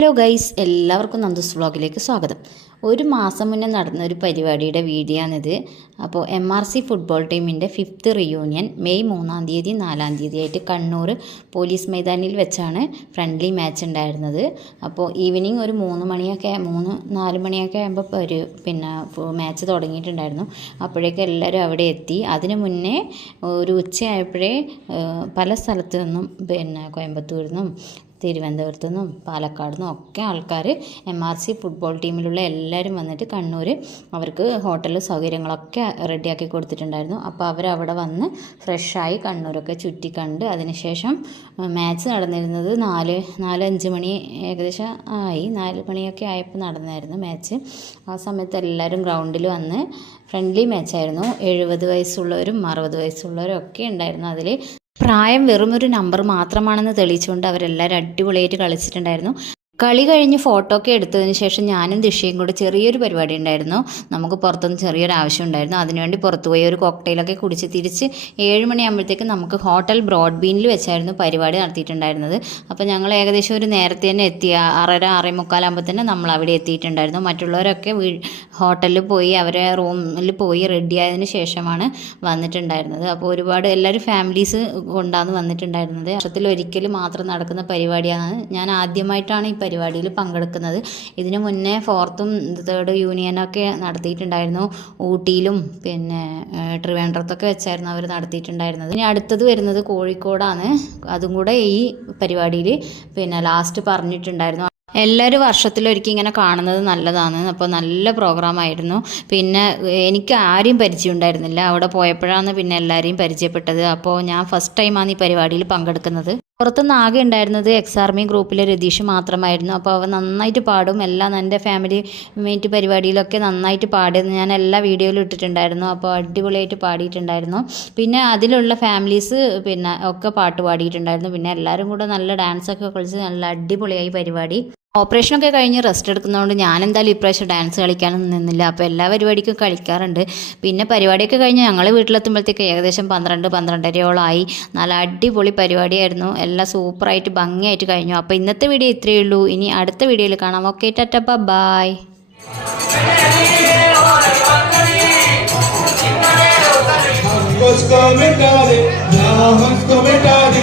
Hello guys, എല്ലാവർക്കും നന്ദുസ് വ്ളോഗിലേക്ക് സ്വാഗതം. ഒരു മാസം മുന്നേ നടന്ന ഒരു പരിപാടിയുടെ വീഡിയോ ആണിത്. അപ്പോൾ MRC ഫുട്ബോൾ ടീമിൻ്റെ 5th റിയൂണിയൻ മെയ് 3-ാം തീയതി 4-ാം തീയതി ആയിട്ട് കണ്ണൂർ പോലീസ് മൈതാനിൽ വെച്ചാണ് ഫ്രണ്ട്ലി മാച്ച് ഉണ്ടായിരുന്നത്. അപ്പോൾ ഈവനിങ് ഒരു 4 മണിയൊക്കെ ആകുമ്പോൾ മാച്ച് തുടങ്ങിയിട്ടുണ്ടായിരുന്നു. അപ്പോഴേക്കും എല്ലാവരും അവിടെ എത്തി. അതിന് മുന്നേ ഒരു ഉച്ചയായപ്പോഴേ പല സ്ഥലത്തു നിന്നും കോയമ്പത്തൂരിൽ നിന്നും തിരുവനന്തപുരത്തു നിന്നും പാലക്കാട് നിന്നും ഒക്കെ ആൾക്കാർ MRC ഫുട്ബോൾ ടീമിലുള്ള എല്ലാവരും വന്നിട്ട് കണ്ണൂർ അവർക്ക് ഹോട്ടൽ സൗകര്യങ്ങളൊക്കെ റെഡിയാക്കി കൊടുത്തിട്ടുണ്ടായിരുന്നു. അപ്പോൾ അവരവിടെ വന്ന് ഫ്രഷായി കണ്ണൂരൊക്കെ ചുറ്റിക്കണ്ട് അതിനുശേഷം മാച്ച് നടന്നിരുന്നത് 4-5 മണി ഏകദേശം ആയി. 4 മണിയൊക്കെ ആയപ്പോൾ നടന്നായിരുന്നു മാച്ച്. ആ സമയത്ത് എല്ലാവരും ഗ്രൗണ്ടിൽ വന്ന് ഫ്രണ്ട്ലി മാച്ചായിരുന്നു. 70 വയസ്സുള്ളവരും 60 വയസ്സുള്ളവരും ഒക്കെ ഉണ്ടായിരുന്നു. അതിൽ പ്രായം വെറും ഒരു നമ്പർ മാത്രമാണെന്ന് തെളിയിച്ചുകൊണ്ട് അവരെല്ലാവരും അടിപൊളിയായിട്ട് കളിച്ചിട്ടുണ്ടായിരുന്നു. കളി കഴിഞ്ഞ് ഫോട്ടോ ഒക്കെ എടുത്തതിന് ശേഷം ഞാനും ദിശയും കൂടെ ചെറിയൊരു പരിപാടി ഉണ്ടായിരുന്നു. നമുക്ക് പുറത്തുനിന്ന് ചെറിയൊരു ആവശ്യം ഉണ്ടായിരുന്നു. അതിനുവേണ്ടി പുറത്തു പോയി ഒരു കോക്ടെയിലൊക്കെ കുടിച്ച് തിരിച്ച് 7 മണിയാകുമ്പോഴത്തേക്ക് നമുക്ക് ഹോട്ടൽ ബ്രോഡ്ബീനിൽ വെച്ചായിരുന്നു പരിപാടി നടത്തിയിട്ടുണ്ടായിരുന്നത്. അപ്പോൾ ഞങ്ങൾ ഏകദേശം ഒരു നേരത്തെ തന്നെ എത്തി. 6:45 തന്നെ നമ്മൾ അവിടെ എത്തിയിട്ടുണ്ടായിരുന്നു. മറ്റുള്ളവരൊക്കെ ഹോട്ടലിൽ പോയി അവരെ റൂമിൽ പോയി റെഡി ആയതിന് ശേഷമാണ് വന്നിട്ടുണ്ടായിരുന്നത്. അപ്പോൾ ഒരുപാട് എല്ലാവരും ഫാമിലീസ് കൊണ്ടാണ് വന്നിട്ടുണ്ടായിരുന്നത്. വർഷത്തിൽ ഒരിക്കൽ മാത്രം നടക്കുന്ന പരിപാടിയാണ്. ഞാൻ ആദ്യമായിട്ടാണ് ഈ പരിപാടിയിൽ പങ്കെടുക്കുന്നത്. ഇതിനു മുന്നേ 4th ഉം 3rd യൂണിയനൊക്കെ നടത്തിയിട്ടുണ്ടായിരുന്നു. ഊട്ടിയിലും ട്രിവാൻഡ്രത്തൊക്കെ വെച്ചായിരുന്നു അവർ നടത്തിയിട്ടുണ്ടായിരുന്നത്. ഇനി അടുത്തത് വരുന്നത് കോഴിക്കോടാണ്. അതും കൂടെ ഈ പരിപാടിയിൽ ലാസ്റ്റ് പറഞ്ഞിട്ടുണ്ടായിരുന്നു. എല്ലാവരും വർഷത്തിലൊരിക്കൽ ഇങ്ങനെ കാണുന്നത് നല്ലതാണ്. അപ്പോൾ നല്ല പ്രോഗ്രാമായിരുന്നു. എനിക്ക് ആരെയും പരിചയം ഉണ്ടായിരുന്നില്ല. അവിടെ പോയപ്പോഴാണ് എല്ലാവരെയും പരിചയപ്പെട്ടത്. അപ്പോൾ ഞാൻ ഫസ്റ്റ് ടൈമാണ് ഈ പരിപാടിയിൽ പങ്കെടുക്കുന്നത്. പുറത്തുനിന്ന് ആകെ ഉണ്ടായിരുന്നത് എക്സാർമി ഗ്രൂപ്പിലെ രതീഷ് മാത്രമായിരുന്നു. അപ്പോൾ അവ നന്നായിട്ട് പാടും. എല്ലാം എൻ്റെ ഫാമിലി മീറ്റ് പരിപാടിയിലൊക്കെ നന്നായിട്ട് പാടിയെന്ന് ഞാൻ എല്ലാ വീഡിയോയിലും ഇട്ടിട്ടുണ്ടായിരുന്നു. അപ്പോൾ അടിപൊളിയായിട്ട് പാടിയിട്ടുണ്ടായിരുന്നു. അതിലുള്ള ഫാമിലീസ് ഒക്കെ പാട്ട് പാടിയിട്ടുണ്ടായിരുന്നു. എല്ലാവരും കൂടെ നല്ല ഡാൻസൊക്കെ കളിച്ച് നല്ല അടിപൊളിയായി പരിപാടി. ഓപ്പറേഷനൊക്കെ കഴിഞ്ഞ് റെസ്റ്റ് എടുക്കുന്നതുകൊണ്ട് ഞാൻ എന്തായാലും ഇപ്രാവശ്യം ഡാൻസ് കളിക്കാനൊന്നും നിന്നില്ല. അപ്പോൾ എല്ലാ പരിപാടിക്കും കളിക്കാറുണ്ട്. പരിപാടിയൊക്കെ കഴിഞ്ഞ് ഞങ്ങൾ വീട്ടിലെത്തുമ്പോഴത്തേക്ക് ഏകദേശം 12-12:30 നല്ല അടിപൊളി പരിപാടിയായിരുന്നു. എല്ലാം സൂപ്പറായിട്ട് ഭംഗിയായിട്ട് കഴിഞ്ഞു. അപ്പോൾ ഇന്നത്തെ വീഡിയോ ഇത്രയേ ഉള്ളൂ. ഇനി അടുത്ത വീഡിയോയിൽ കാണാം. Okay, tata, bye. Vamos comentar,